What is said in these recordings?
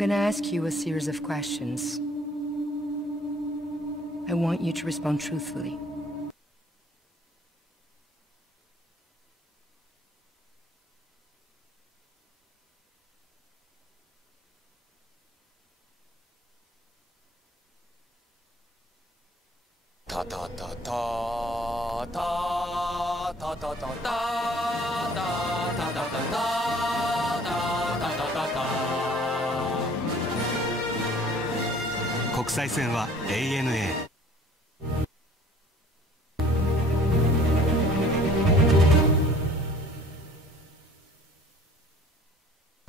gonna ask you a series of questions. I want you to respond truthfully. Ta ta ta ta ta ta ta ta ta ta ta ta ta ta. ANA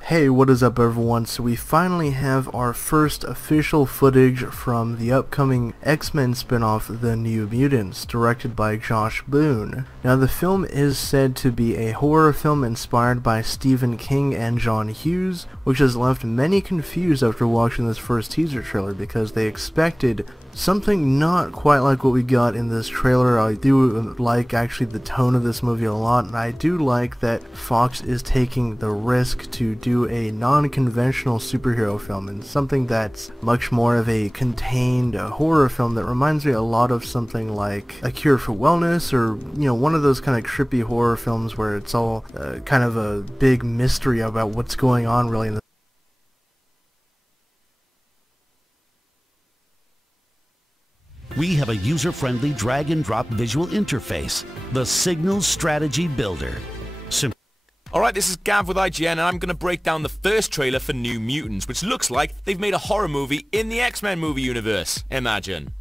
Hey, what is up everyone? So we finally have our first official footage from the upcoming X-Men spin-off, The New Mutants, directed by Josh Boone. Now the film is said to be a horror film inspired by Stephen King and John Hughes, which has left many confused after watching this first teaser trailer because they expected something not quite like what we got in this trailer. I do like actually the tone of this movie a lot, and I do like that Fox is taking the risk to do a non-conventional superhero film and something that's much more of a contained horror film that reminds me a lot of something like A Cure for Wellness, or one of those kind of trippy horror films where it's all kind of a big mystery about what's going on really in the We have a user-friendly drag-and-drop visual interface, the Signal Strategy Builder. Alright, this is Gav with IGN, and I'm going to break down the first trailer for New Mutants, which looks like they've made a horror movie in the X-Men movie universe. Imagine.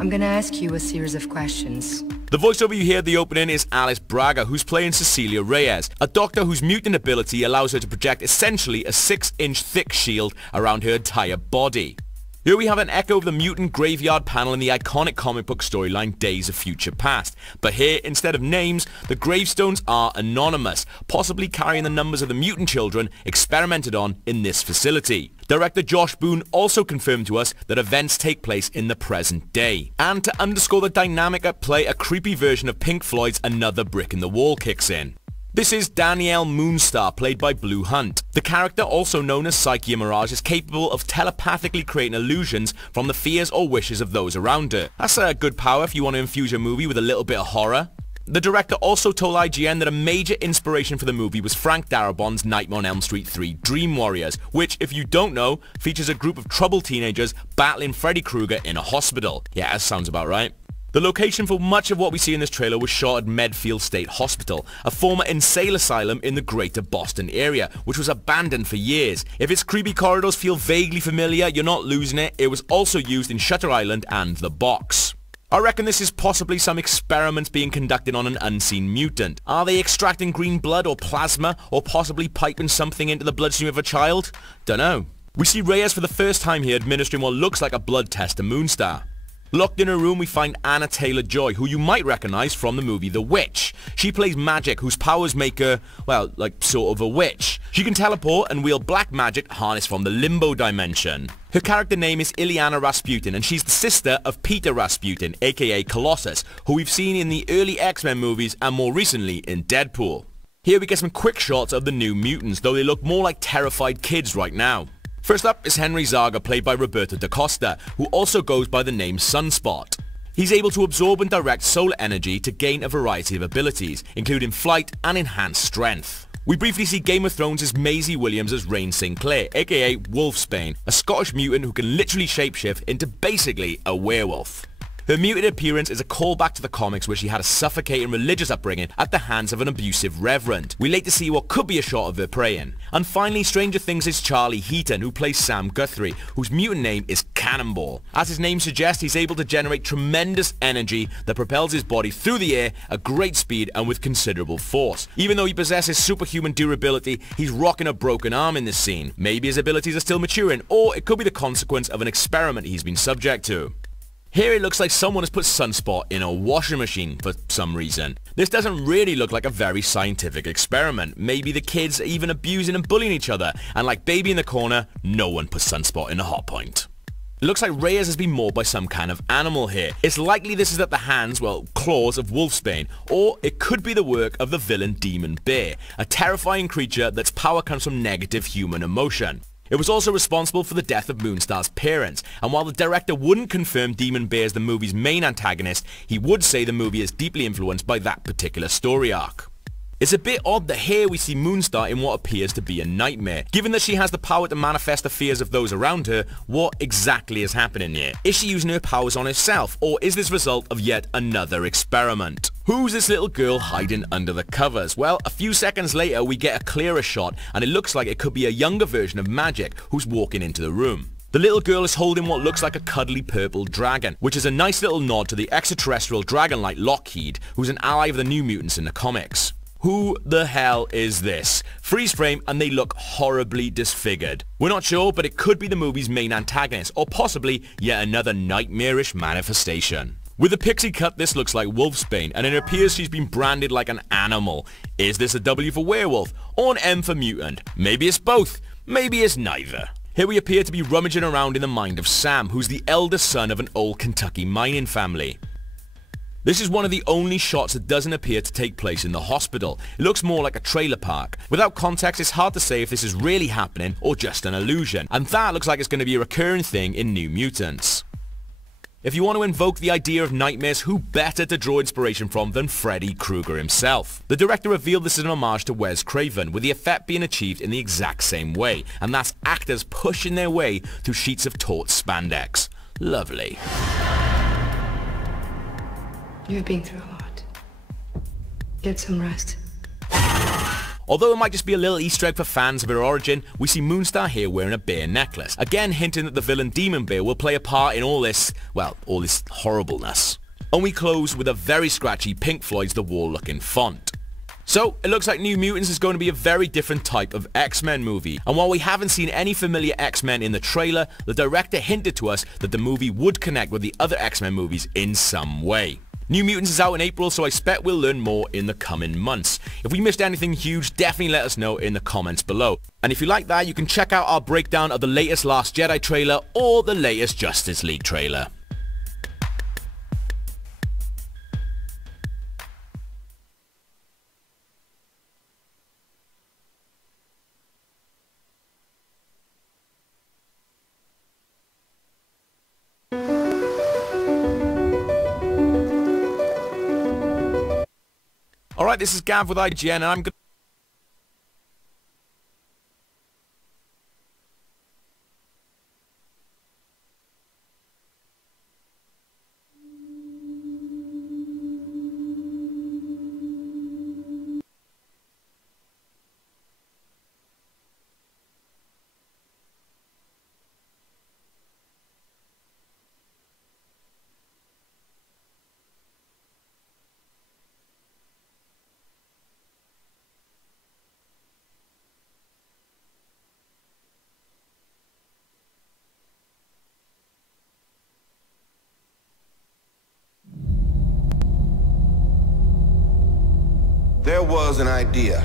I'm gonna ask you a series of questions. The voiceover you hear at the opening is Alice Braga, who's playing Cecilia Reyes, a doctor whose mutant ability allows her to project essentially a 6-inch thick shield around her entire body. Here we have an echo of the mutant graveyard panel in the iconic comic book storyline Days of Future Past. But here, instead of names, the gravestones are anonymous, possibly carrying the numbers of the mutant children experimented on in this facility. Director Josh Boone also confirmed to us that events take place in the present day. And to underscore the dynamic at play, a creepy version of Pink Floyd's Another Brick in the Wall kicks in. This is Danielle Moonstar, played by Blue Hunt. The character, also known as Psyche Mirage, is capable of telepathically creating illusions from the fears or wishes of those around her. That's a good power if you want to infuse your movie with a little bit of horror. The director also told IGN that a major inspiration for the movie was Frank Darabont's Nightmare on Elm Street 3 Dream Warriors, which, if you don't know, features a group of troubled teenagers battling Freddy Krueger in a hospital. Yeah, that sounds about right. The location for much of what we see in this trailer was shot at Medfield State Hospital, a former insane asylum in the greater Boston area, which was abandoned for years. If its creepy corridors feel vaguely familiar, you're not losing it. It was also used in Shutter Island and The Box. I reckon this is possibly some experiments being conducted on an unseen mutant. Are they extracting green blood or plasma, or possibly piping something into the bloodstream of a child? Dunno. We see Reyes for the first time here administering what looks like a blood test to Moonstar. Locked in her room, we find Anna Taylor-Joy, who you might recognize from the movie The Witch. She plays magic, whose powers make her, well, like sort of a witch. She can teleport and wield black magic harnessed from the limbo dimension. Her character name is Ilyana Rasputin, and she's the sister of Peter Rasputin, aka Colossus, who we've seen in the early X-Men movies and more recently in Deadpool. Here we get some quick shots of the New Mutants, though they look more like terrified kids right now. First up is Henry Zaga, played by Roberto da Costa, who also goes by the name Sunspot. He's able to absorb and direct solar energy to gain a variety of abilities, including flight and enhanced strength. We briefly see Game of Thrones' Maisie Williams as Rain Sinclair, aka Wolfsbane, a Scottish mutant who can literally shapeshift into basically a werewolf. Her muted appearance is a callback to the comics where she had a suffocating religious upbringing at the hands of an abusive reverend. We later see what could be a shot of her praying. And finally, Stranger Things is Charlie Heaton, who plays Sam Guthrie, whose mutant name is Cannonball. As his name suggests, he's able to generate tremendous energy that propels his body through the air at great speed and with considerable force. Even though he possesses superhuman durability, he's rocking a broken arm in this scene. Maybe his abilities are still maturing, or it could be the consequence of an experiment he's been subject to. Here it looks like someone has put Sunspot in a washing machine for some reason. This doesn't really look like a very scientific experiment. Maybe the kids are even abusing and bullying each other, and like Baby in the Corner, no one put Sunspot in a hot point. It looks like Reyes has been mauled by some kind of animal here. It's likely this is at the hands, well, claws of Wolfsbane, or it could be the work of the villain Demon Bear, a terrifying creature that's power comes from negative human emotion. It was also responsible for the death of Moonstar's parents, and while the director wouldn't confirm Demon Bear as the movie's main antagonist, he would say the movie is deeply influenced by that particular story arc. It's a bit odd that here we see Moonstar in what appears to be a nightmare. Given that she has the power to manifest the fears of those around her, what exactly is happening here? Is she using her powers on herself, or is this result of yet another experiment? Who's this little girl hiding under the covers? Well, a few seconds later we get a clearer shot, and it looks like it could be a younger version of Magic who's walking into the room. The little girl is holding what looks like a cuddly purple dragon, which is a nice little nod to the extraterrestrial dragon-like Lockheed, who's an ally of the New Mutants in the comics. Who the hell is this? Freeze frame and they look horribly disfigured. We're not sure, but it could be the movie's main antagonist, or possibly yet another nightmarish manifestation. With a pixie cut, this looks like Wolfsbane, and it appears she's been branded like an animal. Is this a W for werewolf, or an M for mutant? Maybe it's both, maybe it's neither. Here we appear to be rummaging around in the mind of Sam, who's the eldest son of an old Kentucky mining family. This is one of the only shots that doesn't appear to take place in the hospital. It looks more like a trailer park. Without context, it's hard to say if this is really happening or just an illusion, and that looks like it's going to be a recurring thing in New Mutants. If you want to invoke the idea of nightmares, who better to draw inspiration from than Freddy Krueger himself? The director revealed this is an homage to Wes Craven, with the effect being achieved in the exact same way, and that's actors pushing their way through sheets of taut spandex. Lovely. You've been through a lot. Get some rest. Although it might just be a little Easter egg for fans of her origin, we see Moonstar here wearing a bear necklace, again hinting that the villain Demon Bear will play a part in all this, well, all this horribleness. And we close with a very scratchy Pink Floyd's The Wall looking font. So, it looks like New Mutants is going to be a very different type of X-Men movie, and while we haven't seen any familiar X-Men in the trailer, the director hinted to us that the movie would connect with the other X-Men movies in some way. New Mutants is out in April, so I expect we'll learn more in the coming months. If we missed anything huge, definitely let us know in the comments below. And if you like that, you can check out our breakdown of the latest Last Jedi trailer or the latest Justice League trailer. Alright, this is Gav with IGN, and I'm good. There was an idea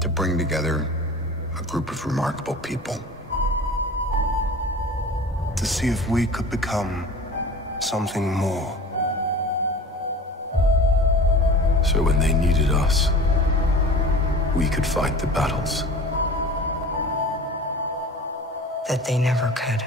to bring together a group of remarkable people. To see if we could become something more. So when they needed us, we could fight the battles That they never could.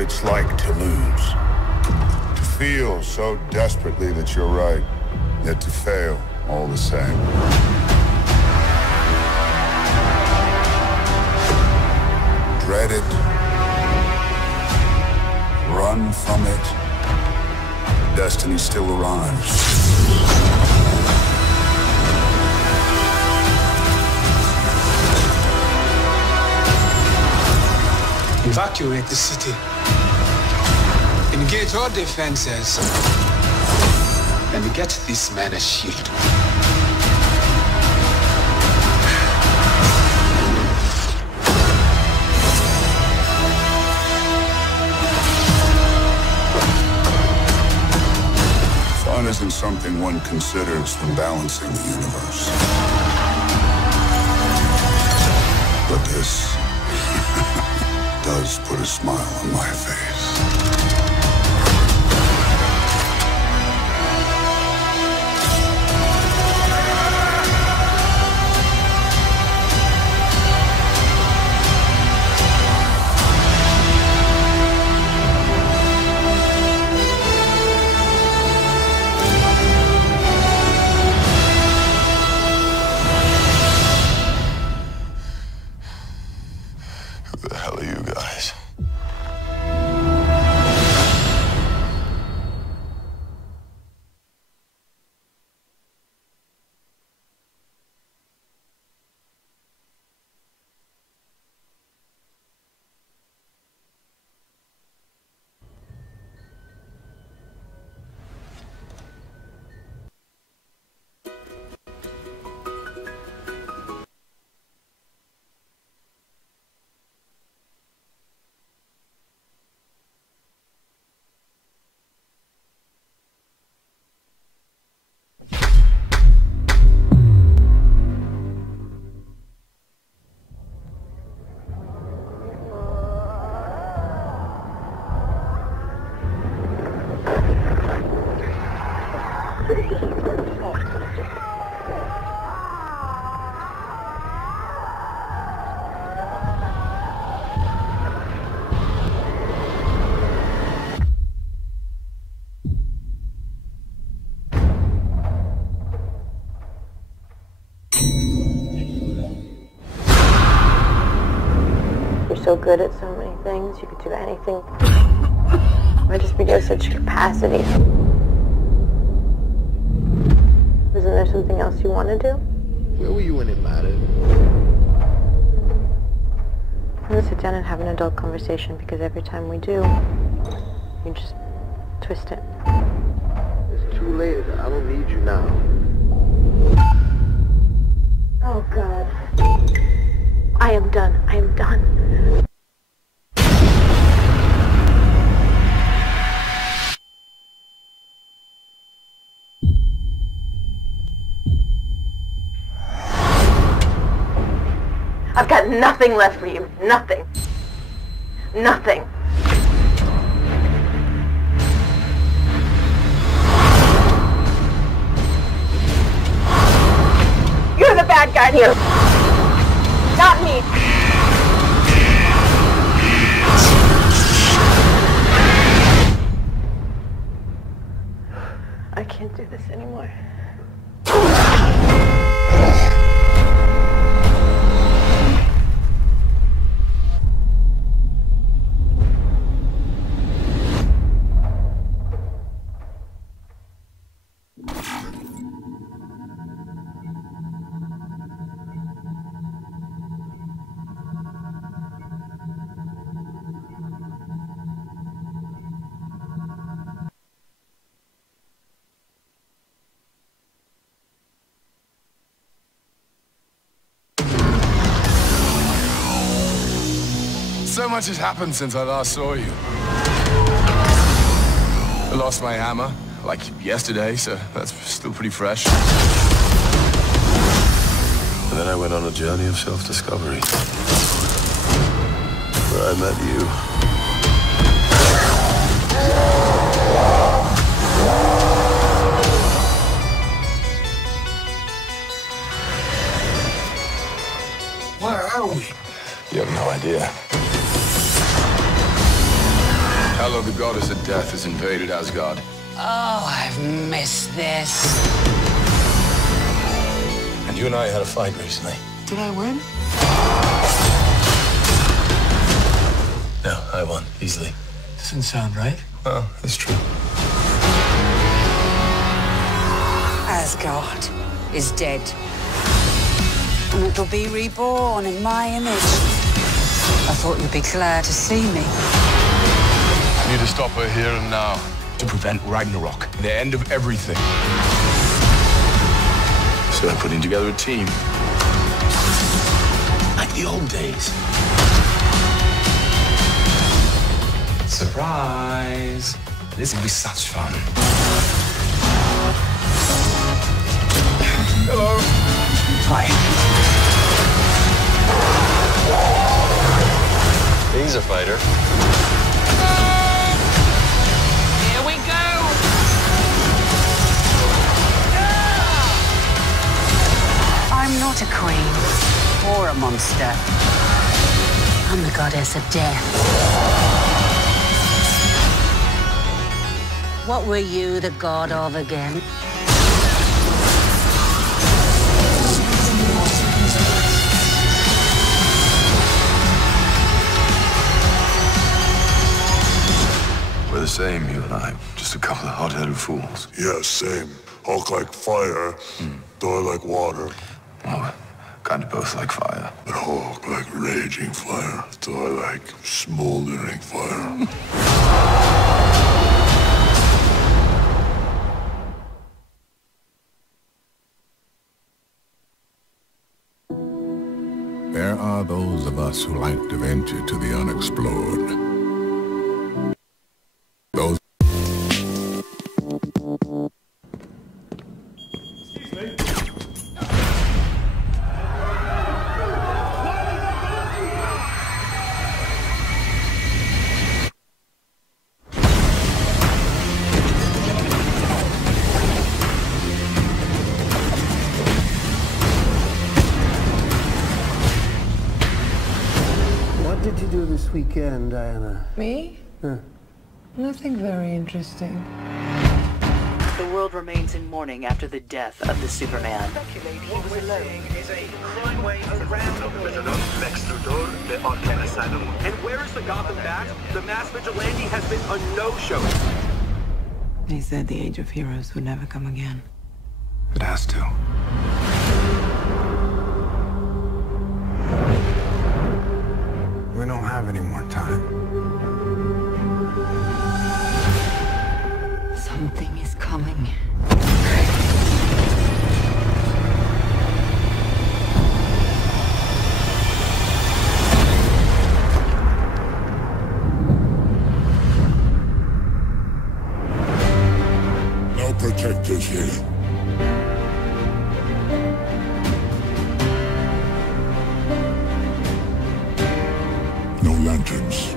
It's like to lose. To feel so desperately that you're right, yet to fail all the same. Dread it. Run from it. Destiny still arrives. Evacuate the city. Engage all defenses. And get this man a shield. Fun isn't something one considers when balancing the universe. But this does put a smile on my face. Who the hell are you guys? So good at so many things, you could do anything. Why just because you have such capacity? Isn't there something else you want to do? Where were you when it mattered? I'm gonna sit down and have an adult conversation, because every time we do, you just twist it. It's too late. I don't need you now. Oh God. I am done. I am done. I've got nothing left for you. Nothing. Nothing. You're the bad guy here. Not me. I can't do this anymore. So much has happened since I last saw you. I lost my hammer, like yesterday, so that's still pretty fresh. And then I went on a journey of self-discovery, where I met you. Where are we? You have no idea. Hello, the goddess of death has invaded Asgard. Oh, I've missed this. And you and I had a fight recently. Did I win? No, I won, easily. Doesn't sound right. Well, it's true. Asgard is dead. And it'll be reborn in my image. I thought you'd be glad to see me. I need to stop her here and now. To prevent Ragnarok, the end of everything. So I'm putting together a team. Like the old days. Surprise! This will be such fun. Hello. Hi. He's a fighter. Here we go! I'm not a queen or a monster. I'm the goddess of death. What were you the god of again? We're the same, you and I. Just a couple of hot-headed fools. Yeah, same. Hulk like fire, Thor like water. Well, kind of both like fire. But Hulk like raging fire, Thor like smoldering fire. There are those of us who like to venture to the unexplored. Those... What did you do this weekend, Diana? Me? Nothing very interesting. The world remains in mourning after the death of the Superman. What we're saying is a crime wave around the world. And where is the Gotham Bat? The mass vigilante has been a no-show. He said the age of heroes would never come again. It has to. We don't have any more time. Something is coming. No protectors here. No lanterns.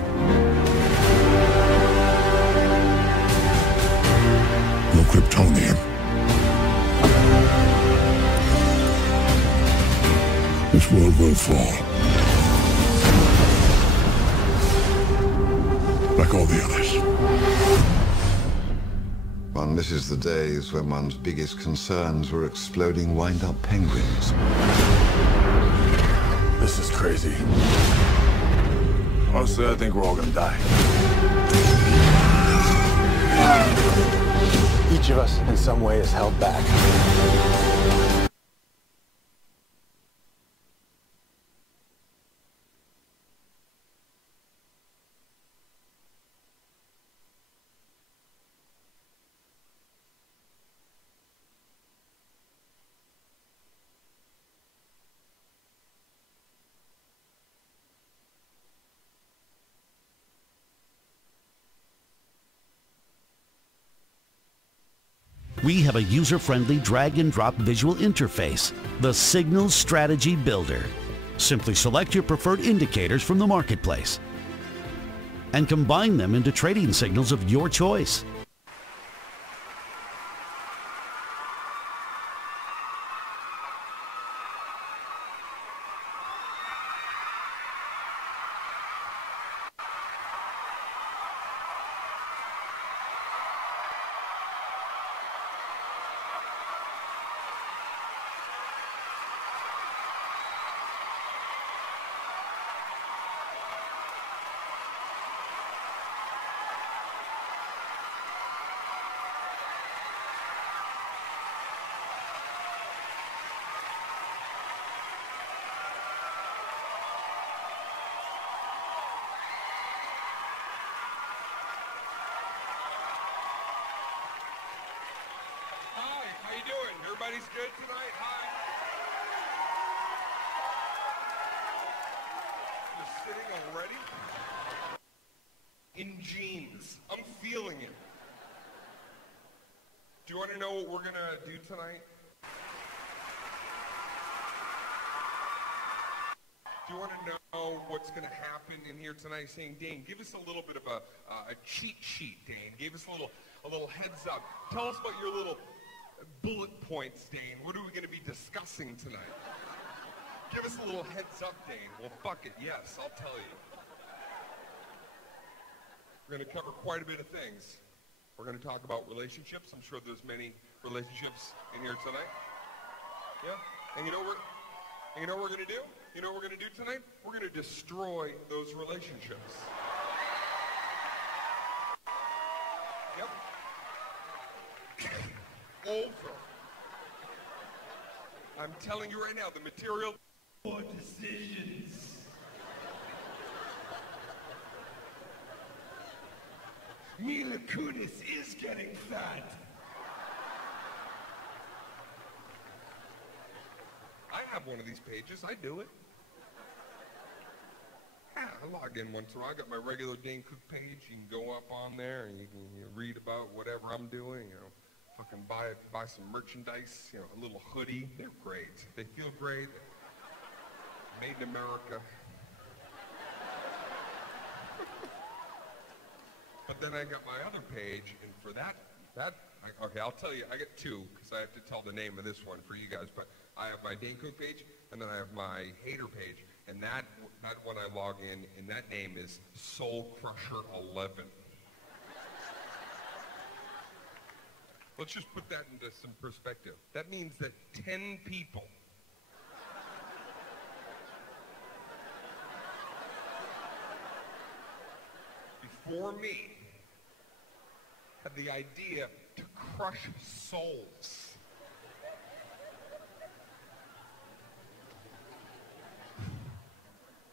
No Kryptonian. This world will fall. Like all the others. One misses the days when one's biggest concerns were exploding wind-up penguins. This is crazy. Honestly, I think we're all gonna die. Each of us, in some way, is held back. We have a user-friendly drag-and-drop visual interface, the Signal Strategy Builder. Simply select your preferred indicators from the marketplace and combine them into trading signals of your choice. How you doing? Everybody's good tonight? Hi. You're sitting already? In jeans. I'm feeling it. Do you want to know what we're going to do tonight? Do you want to know what's going to happen in here tonight? Saying, Dane, give us a little bit of a cheat sheet, Dane. Give us a little heads up. Tell us about your little bullet points, Dane. What are we going to be discussing tonight? Give us a little heads up, Dane. Well, fuck it. Yes, I'll tell you. We're going to cover quite a bit of things. We're going to talk about relationships. I'm sure there's many relationships in here tonight. Yeah. And you know what we're going to do? You know what we're going to do tonight? We're going to destroy those relationships. Yep. Over. I'm telling you right now, the material for decisions. Mila Kunis is getting fat. I have one of these pages. I do it. Yeah, I log in once in a while. I got my regular Dane Cook page. You can go up on there and you can read about whatever I'm doing. You know, fucking buy some merchandise. You know, a little hoodie. They're great. They feel great. Made in America. But then I got my other page, and for that, okay, I'll tell you, I got two, because I have to tell the name of this one for you guys, but I have my Dane Cook page, and then I have my hater page, and that one I log in, and that name is Soul Crusher 11. Let's just put that into some perspective. That means that 10 people before me had the idea to crush souls.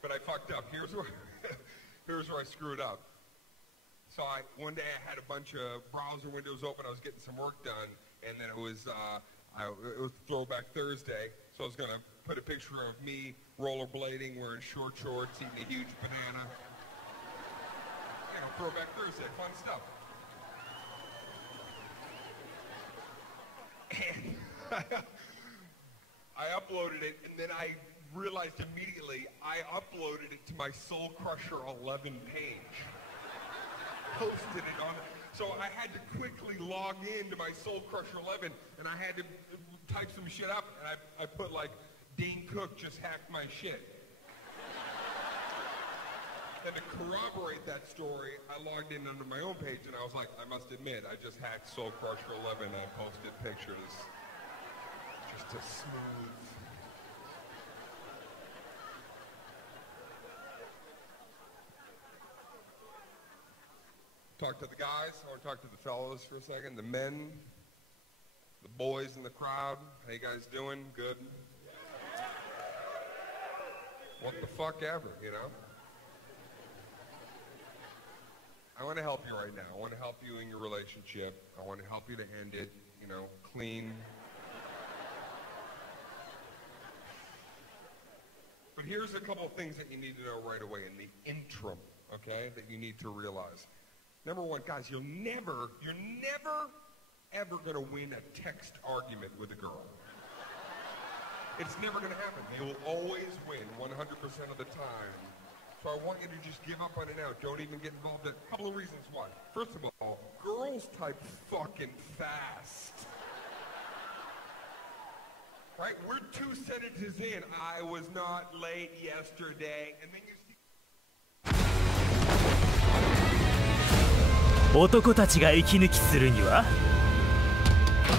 But I fucked up. Here's where I screwed up. So one day I had a bunch of browser windows open. I was getting some work done, and then it was Throwback Thursday. So I was gonna put a picture of me rollerblading, wearing short shorts, eating a huge banana. You know, Throwback Thursday, fun stuff. And I uploaded it, and then I realized immediately I uploaded it to my Soul Crusher 11 page. Posted it on it. So I had to quickly log in to my Soul Crusher 11, and I had to type some shit up, and I put like, Dane Cook just hacked my shit. And to corroborate that story, I logged in under my own page, and I was like, I must admit, I just hacked Soul Crusher 11, and I posted pictures. Just to smooth. Talk to the guys. I want to talk to the fellows for a second. The men, the boys in the crowd. How you guys doing? Good? What the fuck ever, you know? I want to help you right now. I want to help you in your relationship. I want to help you to end it, you know, clean. But here's a couple of things that you need to know right away in the interim, okay, that you need to realize. Number one, guys, you're never, ever going to win a text argument with a girl. It's never going to happen. You'll always win 100% of the time. So I want you to just give up on it now. Don't even get involved in a couple of reasons why. First of all, girls type fucking fast. Right? We're 2 sentences in. I was not late yesterday. And then you see... 男たちが息抜きするには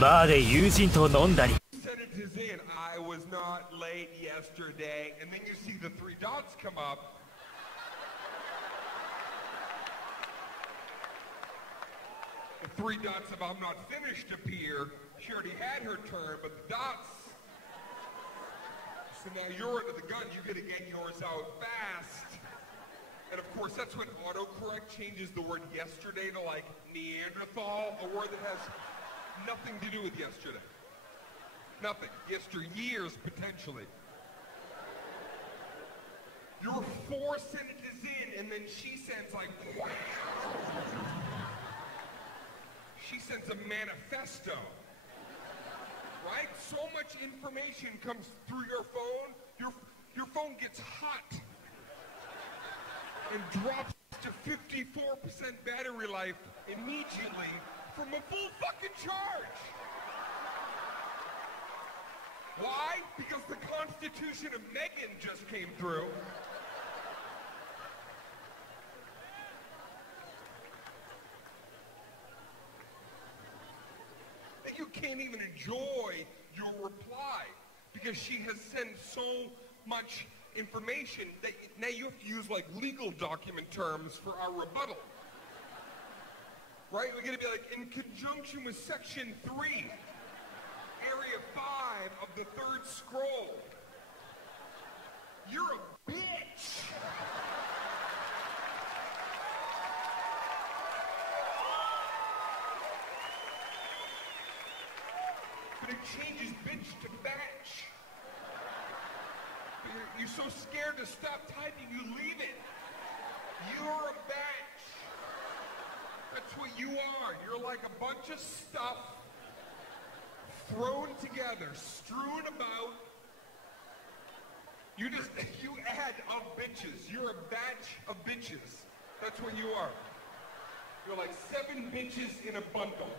バーで友人と飲んだり sentences in. I was not late yesterday. And then you see the 3 dots come up. The 3 dots of I'm not finished appear. She already had her turn, but the dots. So now you're under the gun. You got to get yours out fast. And of course, that's when autocorrect changes the word yesterday to like Neanderthal, a word that has nothing to do with yesterday. Nothing. Yesteryears, potentially. You're 4 sentences in, and then she sends like, wow. She sends a manifesto, right? So much information comes through your phone. your phone gets hot and drops to 54% battery life immediately from a full fucking charge. Why? Because the Constitution of Megan just came through. And you can't even enjoy your reply because she has sent so much information that now you have to use like legal document terms for our rebuttal. Right? We're going to be like, in conjunction with section 3, area 5 of the 3rd scroll. You're a bitch. But it changes bitch to batch. You're so scared to stop typing, you leave it. You're a batch. That's what you are. You're like a bunch of stuff thrown together, strewn about. You add of bitches. You're a batch of bitches. That's what you are. You're like 7 bitches in a bundle.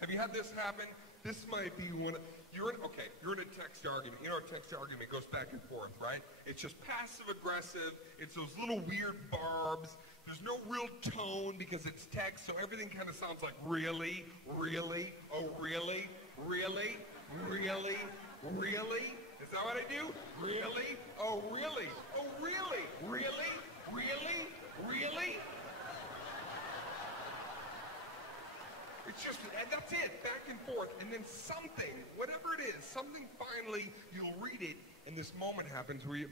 Have you had this happen? This might be one of, you're in a text argument. You know, a text argument goes back and forth, right? It's just passive aggressive. It's those little weird barbs. There's no real tone because it's text, so everything kind of sounds like really, really, oh really, really, really, really? Is that what I do? Really? Oh really? Oh really? Really? Really? Really? It's just, and that's it, back and forth, and then something, whatever it is, something finally, you'll read it, and this moment happens where you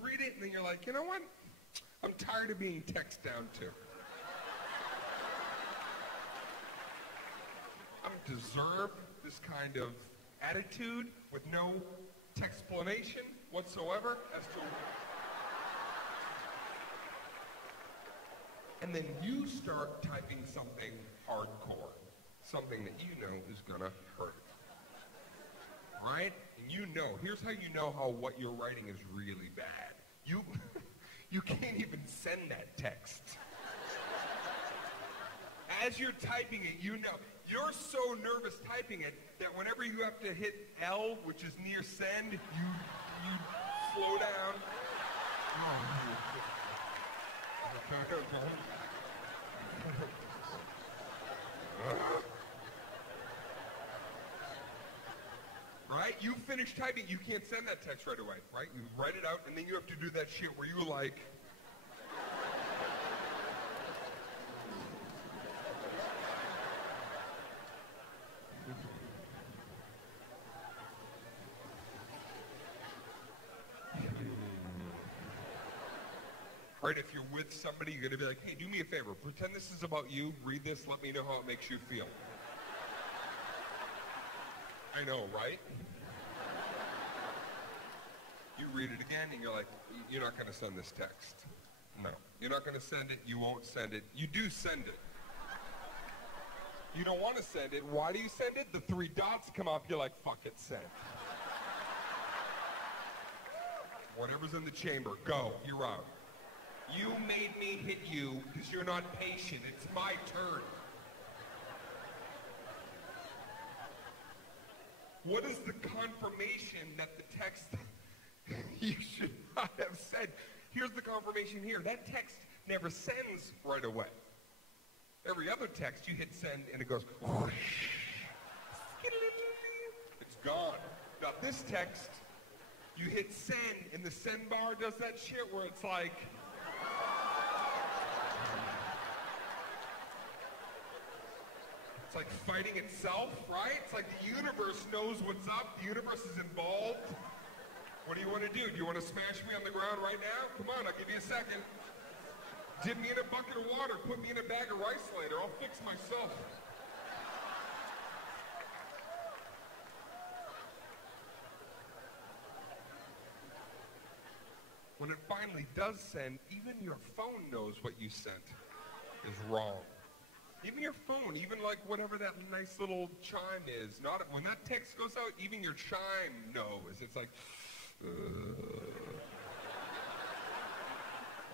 read it, and then you're like, you know what? I'm tired of being texted down to. I don't deserve this kind of attitude with no textplanation whatsoever as to... And then you start typing something hardcore. Something that you know is gonna hurt. Right? And you know, here's how you know how what you're writing is really bad. You can't even send that text. As you're typing it, you know, you're so nervous typing it that whenever you have to hit L, which is near send, you slow down. Right? You finish typing, you can't send that text right away, right? You write it out, and then you have to do that shit where you like... Right, if you're with somebody, you're going to be like, hey, do me a favor, pretend this is about you, read this, let me know how it makes you feel. I know, right? You read it again, and you're like, you're not going to send this text. No. You're not going to send it, you won't send it. You do send it. You don't want to send it. Why do you send it? The 3 dots come up, you're like, fuck it, send. Whatever's in the chamber, go, you're out. You made me hit you because you're not patient. It's my turn. What is the confirmation that the text you should not have said? Here's the confirmation here. That text never sends right away. Every other text, you hit send and it goes whoosh. It's gone. Now this text, you hit send and the send bar does that shit where it's like... It's like fighting itself, right? It's like the universe knows what's up. The universe is involved. What do you want to do? Do you want to smash me on the ground right now? Come on, I'll give you a second. Dip me in a bucket of water. Put me in a bag of rice later. I'll fix myself. When it finally does send, even your phone knows what you sent is wrong. Even your phone, even like whatever that nice little chime is. Not when that text goes out, even your chime knows. It's like,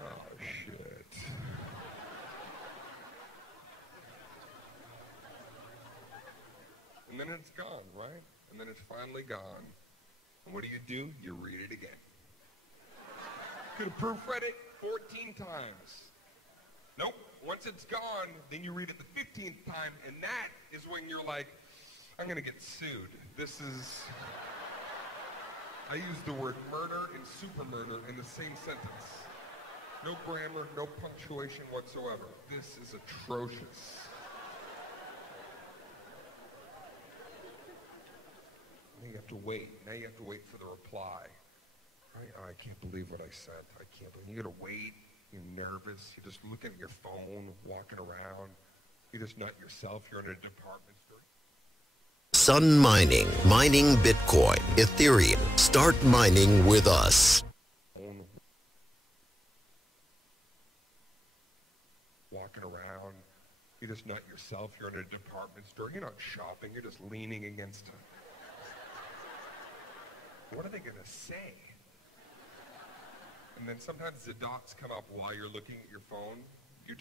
oh shit. And then it's gone, right? And then it's finally gone. And what do? You read it again. Could have proofread it 14 times. Nope. Once it's gone, then you read it the 15th time, and that is when you're like, I'm going to get sued. This is... I use the word murder and super murder in the same sentence. No grammar, no punctuation whatsoever. This is atrocious. Now you have to wait. Now you have to wait for the reply. Right? Oh, I can't believe what I sent. I can't believe. You got to wait. You're nervous. You're just looking at your phone, walking around. You're just not yourself. You're in a department store. Sun Mining. Mining Bitcoin. Ethereum. Start mining with us. Walking around. You're just not yourself. You're in a department store. You're not shopping. You're just leaning against what are they going to say? And then sometimes the dots come up while you're looking at your phone. You're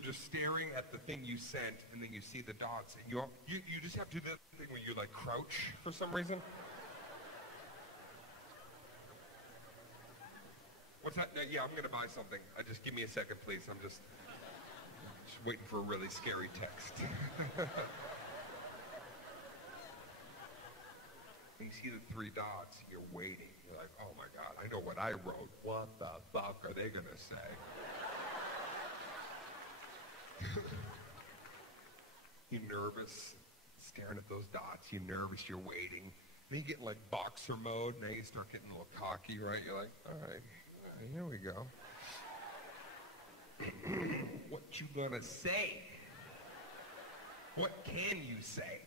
just staring at the thing you sent, and then you see the dots. And you just have to do that thing where you like crouch for some reason. What's that? Yeah, I'm going to buy something. Just give me a second, please. I'm just waiting for a really scary text. You see the 3 dots, you're waiting. You're like, oh my God, I know what I wrote. What the fuck are they gonna say? You're nervous, staring at those dots. You're nervous, you're waiting. Then you get in like boxer mode. Now you start getting a little cocky, right? You're like, all right, here we go. What you gonna say? What can you say?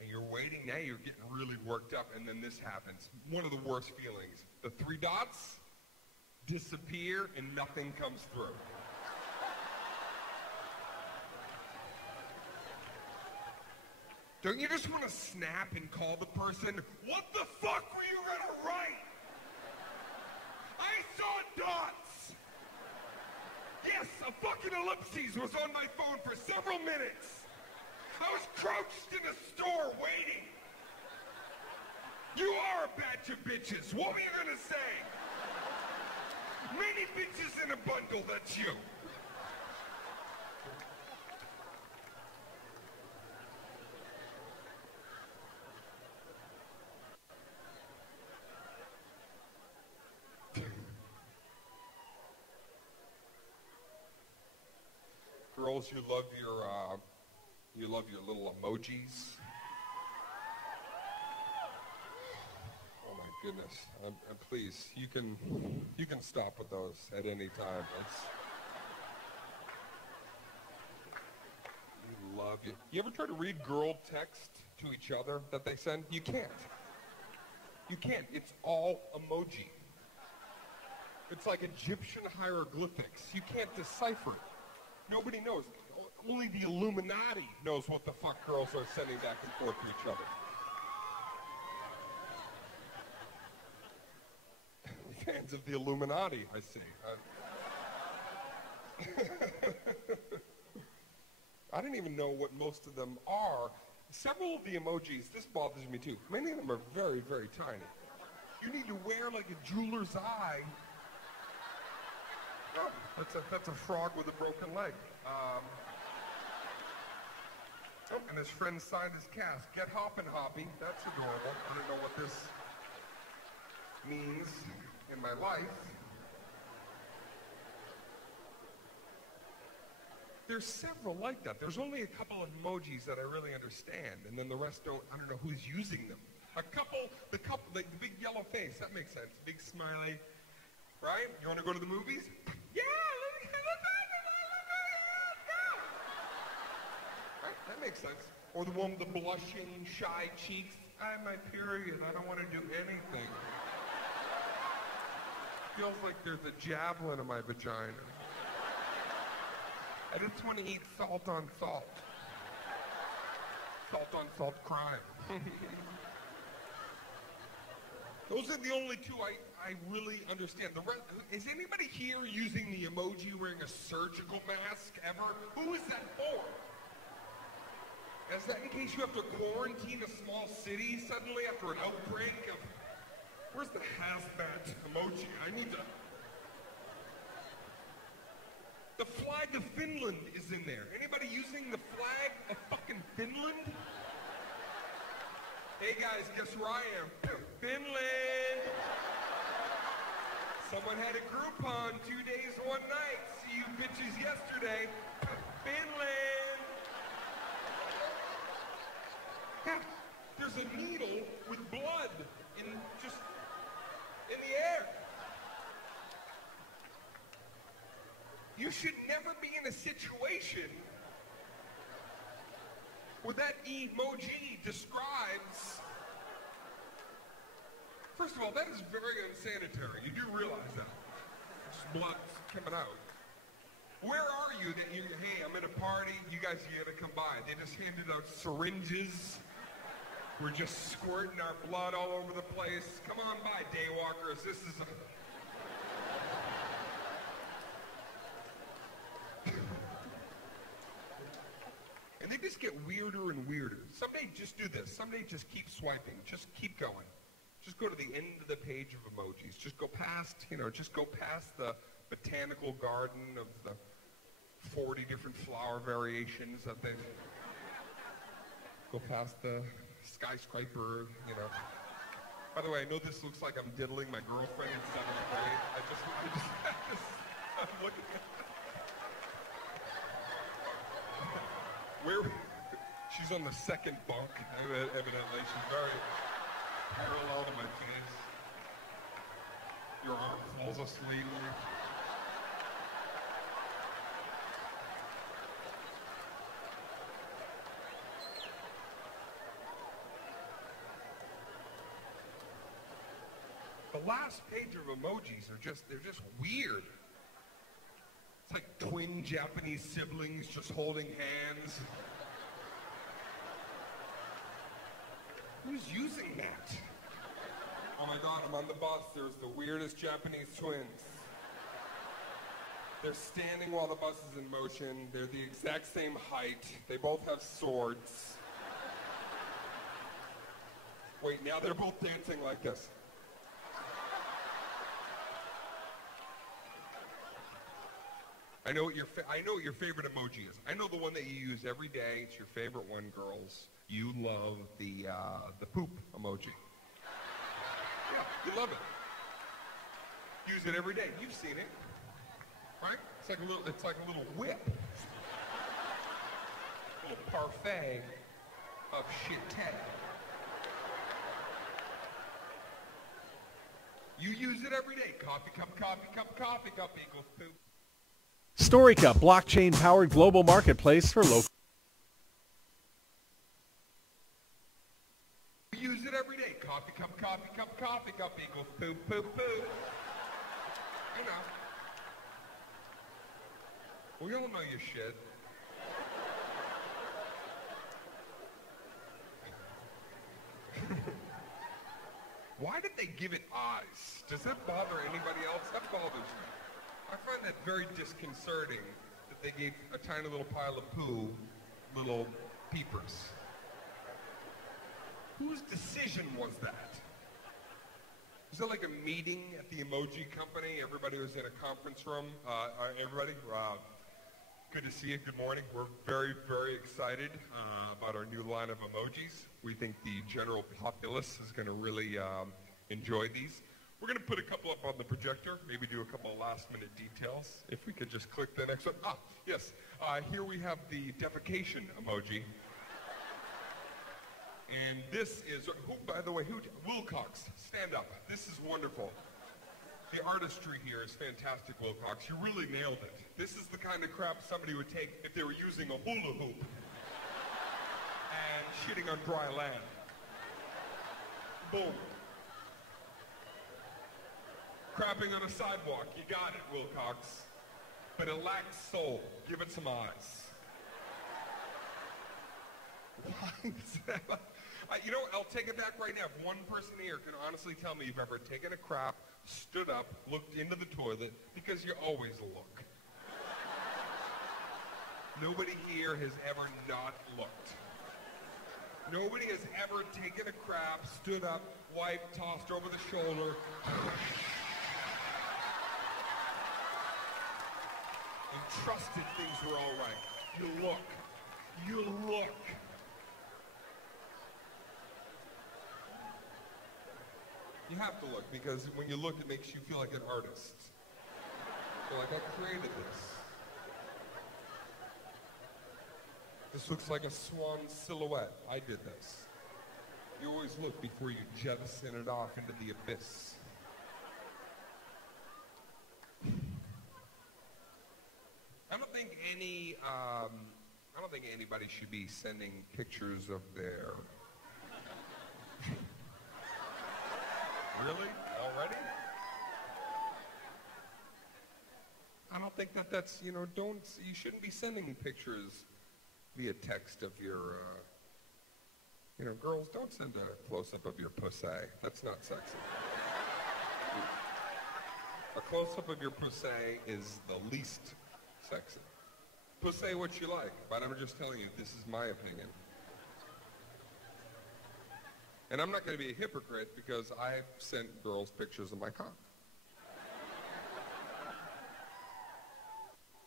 And you're waiting, now you're getting really worked up, and then this happens. One of the worst feelings. The 3 dots disappear and nothing comes through. Don't you just want to snap and call the person, what the fuck were you gonna write? I saw dots! Yes, a fucking ellipses was on my phone for several minutes. I was crouched in a store waiting. You are a batch of bitches. What were you gonna say? Many bitches in a bundle, that's you. Girls, you love your little emojis. Oh my goodness! Please, you can stop with those at any time. You love it. You ever try to read girl text to each other that they send? You can't. You can't. It's all emoji. It's like Egyptian hieroglyphics. You can't decipher it. Nobody knows. Only the Illuminati knows what the fuck girls are sending back and forth to each other. Fans of the Illuminati, I see. I didn't even know what most of them are. Several of the emojis, this bothers me too. Many of them are very, very tiny. You need to wear like a jeweler's eye. Oh, that's a frog with a broken leg. And his friend signed his cast. Get hoppin' hoppy. That's adorable. I don't know what this means in my life. There's several like that. There's only a couple of emojis that I really understand, and then the rest don't. I don't know who's using them. The big yellow face. That makes sense. Big smiley. Right? You want to go to the movies? Yeah, right? That makes sense. Or the one with the blushing, shy cheeks. I'm my period. I don't want to do anything. Feels like there's a javelin in my vagina. I just want to eat salt on salt. Salt on salt crime. Those are the only two I really understand. The rest, is anybody here using the emoji wearing a surgical mask ever? Who is that for? Is that in case you have to quarantine a small city suddenly after an outbreak of... Where's the hazmat emoji? I need to... The flag of Finland is in there. Anybody using the flag of fucking Finland? Hey guys, guess where I am? Finland! Someone had a Groupon, 2 days, 1 night. See you bitches yesterday. Finland! Yeah, there's a needle with blood in the air. You should never be in a situation where that emoji describes... First of all, that is very unsanitary. You do realize that. Just blood coming out. Where are you that you, hey, I'm at a party, you guys gotta come by. They just handed out syringes. We're just squirting our blood all over the place. Come on by, daywalkers. This is a... And they just get weirder and weirder. Someday just do this. Someday just keep swiping. Just keep going. Just go to the end of the page of emojis. Just go past, just go past the botanical garden of the 40 different flower variations that they... Go past the skyscraper, By the way, I know this looks like I'm diddling my girlfriend in 7th grade. I'm looking at... She's on the second bunk, evidently. She's very parallel to my face. Your arm falls asleep. The last page of emojis are they're just weird. It's like twin Japanese siblings just holding hands. Who's using that? Oh my God, I'm on the bus. There's the weirdest Japanese twins. They're standing while the bus is in motion. They're the exact same height. They both have swords. Wait, now they're both dancing like this. I know what your favorite emoji is. I know the one that you use every day. It's your favorite one, girls. You love the poop emoji. Yeah, you love it. Use it every day. You've seen it, right? It's like a little whip, a little parfait of shit. You use it every day. Coffee cup equals poop. Storica, blockchain-powered global marketplace for local... Use it every day. Coffee cup equals poop. We all know your shit. Why did they give it eyes? Does that bother anybody else? That bothers me. I find that very disconcerting that they gave a tiny little pile of poo little peepers. Whose decision was that? Was it like a meeting at the emoji company? Everybody was in a conference room. Everybody, good to see you. Good morning. We're very, very excited about our new line of emojis. We think the general populace is going to really enjoy these. We're going to put a couple up on the projector, maybe do a couple of last-minute details. If we could just click the next one. Yes. Here we have the defecation emoji. And this is, by the way, Wilcox, stand up. This is wonderful. The artistry here is fantastic, Wilcox. You really nailed it. This is the kind of crap somebody would take if they were using a hula hoop and shitting on dry land. Boom. Crapping on a sidewalk. You got it, Wilcox. but it lacks soul. Give it some eyes. You know, I'll take it back right now. If one person here can honestly tell me you've ever taken a crap, stood up, looked into the toilet, because you always look. Nobody here has ever not looked. Nobody has ever taken a crap, stood up, wiped, tossed over the shoulder, and trusted things were all right. You look. You look. You have to look, because when you look, it makes you feel like an artist. You're like, I created this. This looks like a swan silhouette. I did this. You always look before you jettison it off into the abyss. I don't think anybody should be sending pictures of their... Really? Already? I don't think that's, you shouldn't be sending pictures via text of your, girls, don't send a close-up of your pussy. That's not sexy. A close-up of your pussy is the least sexy. Pussy what you like, but I'm just telling you, this is my opinion. And I'm not going to be a hypocrite because I've sent girls pictures of my cock.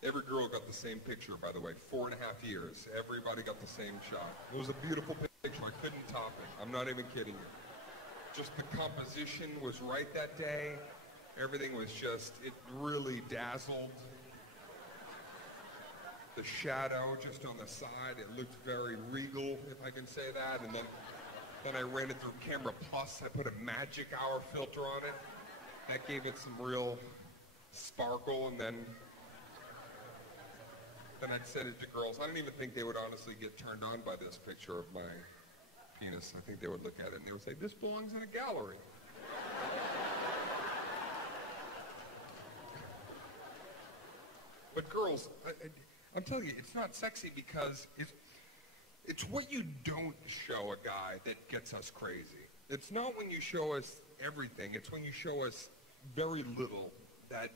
Every girl got the same picture, by the way, 4.5 years. Everybody got the same shot. It was a beautiful picture. I couldn't top it. I'm not even kidding you. Just the composition was right that day. Everything was just, it really dazzled. The shadow just on the side, it looked very regal, if I can say that. And then I ran it through Camera Plus. I put a magic hour filter on it. That gave it some real sparkle, and then I'd send it to girls. I didn't even think they would honestly get turned on by this picture of my penis. I think they would look at it and they would say, this belongs in a gallery. But girls, I'm telling you, it's not sexy because it's what you don't show a guy that gets us crazy. It's not when you show us everything. It's when you show us very little that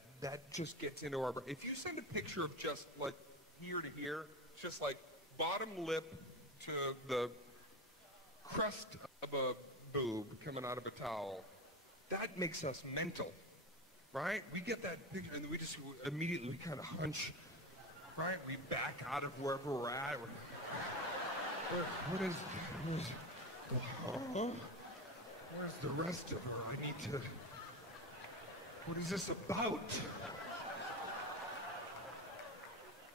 just gets into our brain. If you send a picture of just like here to here, it's just like bottom lip to the crest of a boob coming out of a towel, that makes us mental, right? We get that picture and we just immediately, we kind of hunch, right? We back out of wherever we're at. Where's the rest of her? I need to, what is this about?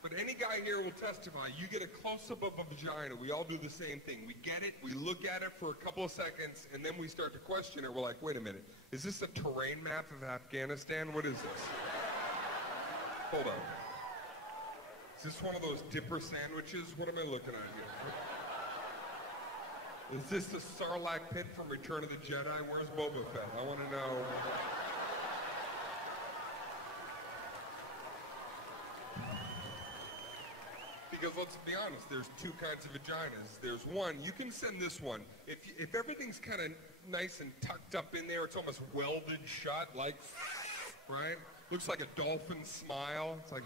But any guy here will testify, you get a close-up of a vagina, we all do the same thing. We get it, we look at it for a couple of seconds, and then we start to question it. We're like, wait a minute, is this a terrain map of Afghanistan? What is this? Hold on. Is this one of those dipper sandwiches? What am I looking at here? Is this the Sarlacc pit from Return of the Jedi? Where's Boba Fett? I want to know. Because let's be honest, there's two kinds of vaginas. There's one, you can send this one. If everything's kind of nice and tucked up in there, it's almost welded shut, like, right? Looks like a dolphin smile. It's like...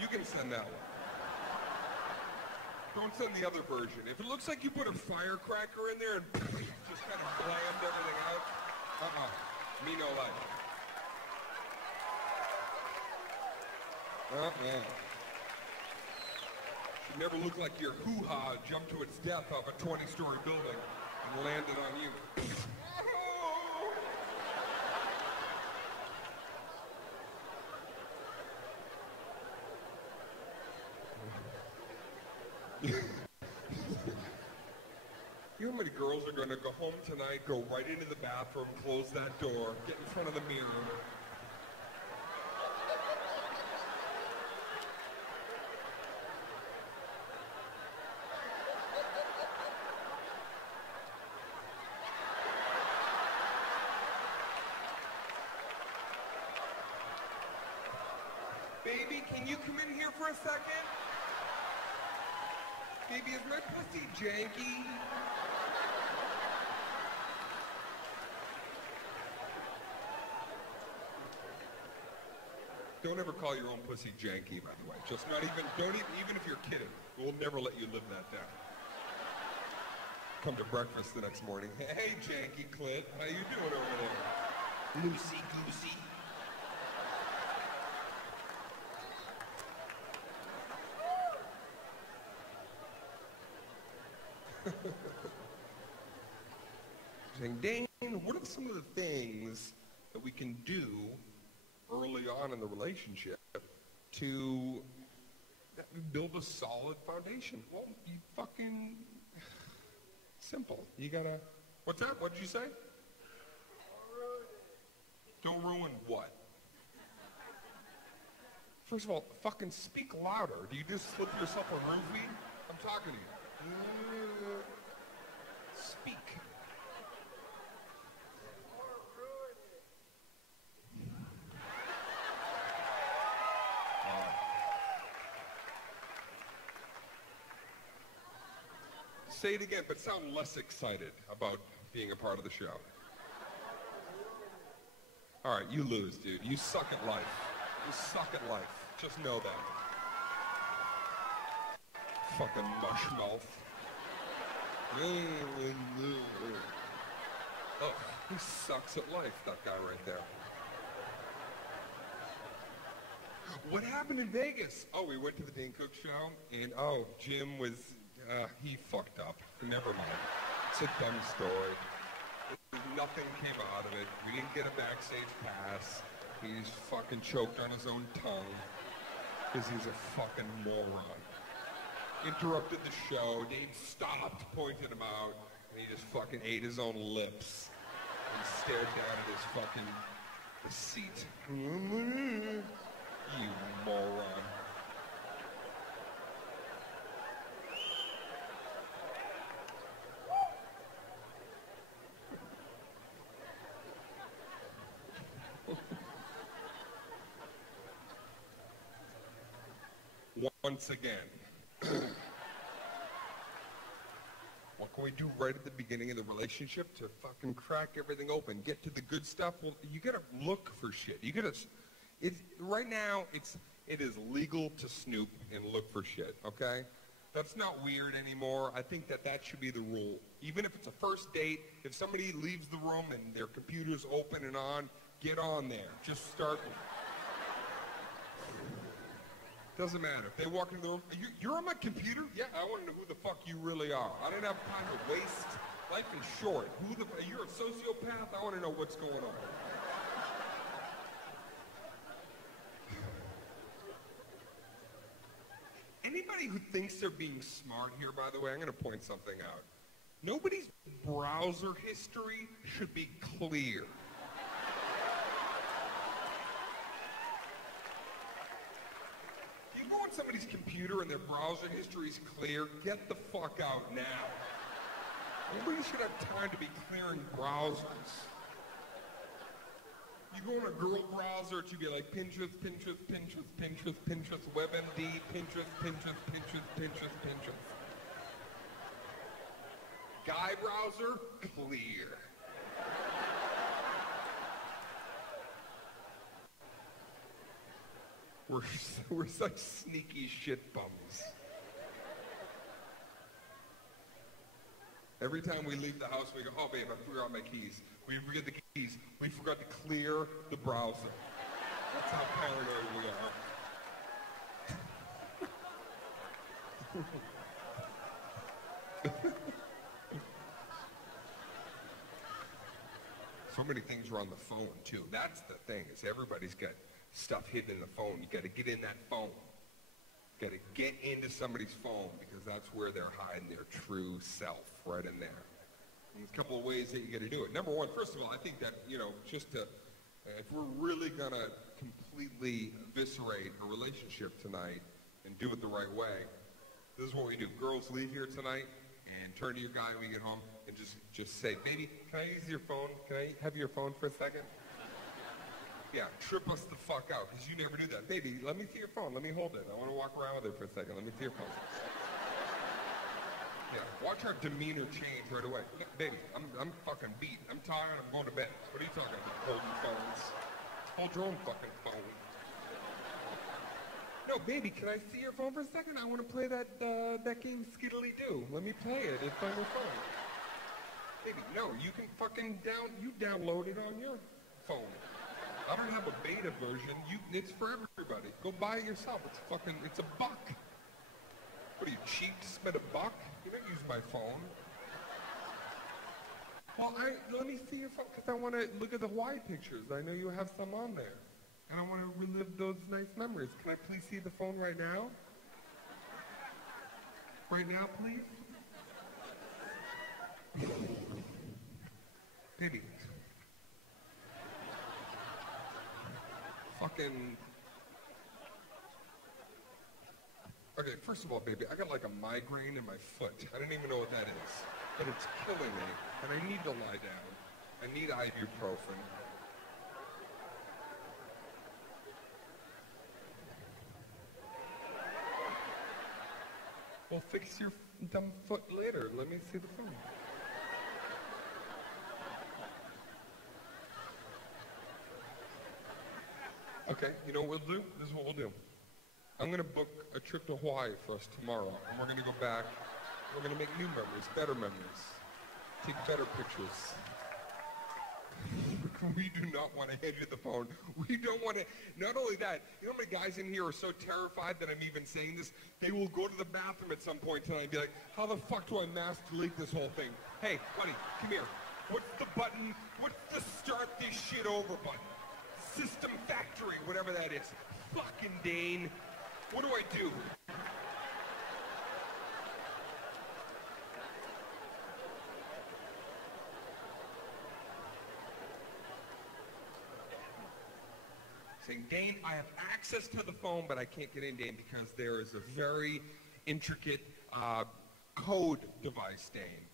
You can send that one. Don't send the other version. If it looks like you put a firecracker in there and just kind of blammed everything out, me no like. Man. Should never look like your hoo-ha jumped to its death off a 20-story building and landed on you. You know how many girls are going to go home tonight, go right into the bathroom, close that door, get in front of the mirror. Hey, can you come in here for a second? Baby, is my pussy janky? Don't ever call your own pussy janky, by the way. Just not even, even if you're kidding. We'll never let you live that down. Come to breakfast the next morning. Hey, janky clit, how you doing over there? Loosey-goosey. Saying, Dane, what are some of the things that we can do early on in the relationship to build a solid foundation? Well, you fucking simple. You gotta, what's that? What did you say? Don't ruin what? First of all, fucking speak louder. Do you just slip yourself a roofie? I'm talking to you. Speak. Say it again, but sound less excited about being a part of the show. All right, you lose, dude. You suck at life. You suck at life. Just know that. Fucking mushmouth. Oh, he sucks at life, that guy right there. What happened in Vegas? Oh, we went to the Dane Cook show, and oh, Jim was, he fucked up. Never mind. It's a dumb story. Nothing came out of it. We didn't get a backstage pass. He's fucking choked on his own tongue because he's a fucking moron. Interrupted the show. Dave stopped, pointed him out, and he just fucking ate his own lips and stared down at his fucking seat. You moron. Once again, what can we do right at the beginning of the relationship to fucking crack everything open, get to the good stuff? Well, you gotta look for shit. You gotta, right now, it is legal to snoop and look for shit, okay? That's not weird anymore. I think that should be the rule. Even if it's a first date, if somebody leaves the room and their computer's open and on, get on there. Just start. Doesn't matter. If they walk into the room, you're on my computer? Yeah, I want to know who the fuck you really are. I don't have time to waste. Life is short. You're a sociopath? I want to know what's going on. Anybody who thinks they're being smart here, by the way, I'm going to point something out. Nobody's browser history should be clear. You go on somebody's computer and their browser history is clear, get the fuck out now. Nobody should have time to be clearing browsers. You go on a girl browser, it should be like Pinterest, Pinterest, Pinterest, Pinterest, Pinterest, WebMD, Pinterest, Pinterest, Pinterest, Pinterest, Pinterest. Guy browser, clear. We're such sneaky shit bums. Every time we leave the house, we go, oh babe, I forgot my keys. We forget the keys. We forgot to clear the browser. That's how paranoid we are. So many things are on the phone, too. That's the thing, is everybody's got stuff hidden in the phone. You got to get in that phone. You got to get into somebody's phone because that's where they're hiding their true self, right in there. And there's a couple of ways that you got to do it. Number one, first of all, I think that, just to, if we're really going to completely eviscerate a relationship tonight and do it the right way, this is what we do. Girls, leave here tonight and turn to your guy when you get home and just say, baby, can I use your phone? Can I have your phone for a second? Yeah, trip us the fuck out, because you never do that. Baby, let me see your phone. Let me hold it. I want to walk around with it for a second. Let me see your phone. Yeah, watch our demeanor change right away. Baby, I'm fucking beat. I'm tired. I'm going to bed. What are you talking about? Holding phones. Hold your own fucking phone. No, baby, can I see your phone for a second? I want to play that game Skiddly Doo. Let me play it. It's on your phone. Baby, no, you can fucking download it on your phone. I don't have a beta version. It's for everybody. Go buy it yourself. It's $1. What are you, cheap to spend $1? You don't use my phone. Well, let me see your phone, because I want to look at the Hawaii pictures. I know you have some on there. And I want to relive those nice memories. Can I please see the phone right now? Right now, please? Baby. Fucking... Okay, first of all, baby, I got like a migraine in my foot. I don't even know what that is. But it's killing me, and I need to lie down. I need ibuprofen. Well, fix your dumb foot later. Let me see the phone. Okay, you know what we'll do? This is what we'll do. I'm going to book a trip to Hawaii for us tomorrow, and we're going to go back. We're going to make new memories, better memories, take better pictures. We do not want to hand you the phone. We don't want to, not only that, you know how many guys in here are so terrified that I'm even saying this? They will go to the bathroom at some point tonight and be like, how the fuck do I mass delete this whole thing? Hey, buddy, come here. What's the button? What's the start this shit over button? System Factory, whatever that is. Fucking Dane. What do I do? Saying, Dane, I have access to the phone, but I can't get in, Dane, because there is a very intricate code device, Dane.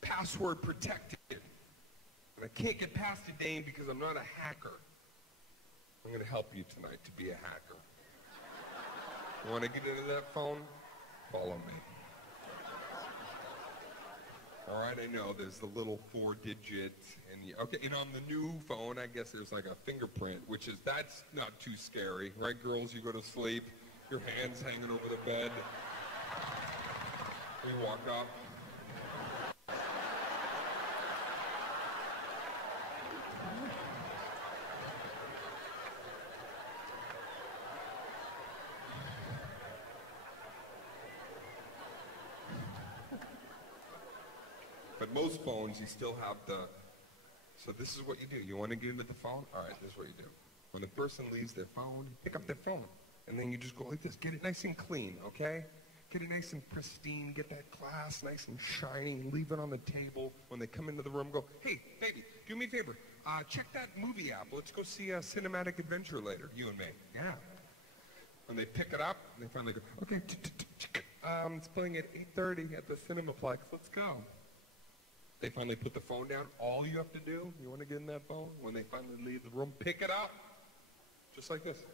Password protected. And I can't get past it, Dane, because I'm not a hacker. I'm going to help you tonight to be a hacker. You want to get into that phone? Follow me. All right, I know there's the little 4-digit, and on the new phone, I guess there's like a fingerprint, that's not too scary, right, girls? You go to sleep, your hand's hanging over the bed, you walk up. But most phones, you still have so this is what you do. You want to get into the phone? All right, this is what you do. When the person leaves their phone, pick up their phone. And then you just go like this. Get it nice and clean, okay? Get it nice and pristine. Get that glass nice and shiny. Leave it on the table. When they come into the room, go, hey, baby, do me a favor. Check that movie app. Let's go see a cinematic adventure later, you and me. Yeah. When they pick it up, they finally go, okay, it's playing at 8:30 at the Cinemaplex. Let's go. They finally put the phone down. All you have to do, you want to get in that phone? When they finally leave the room, pick it up. Just like this.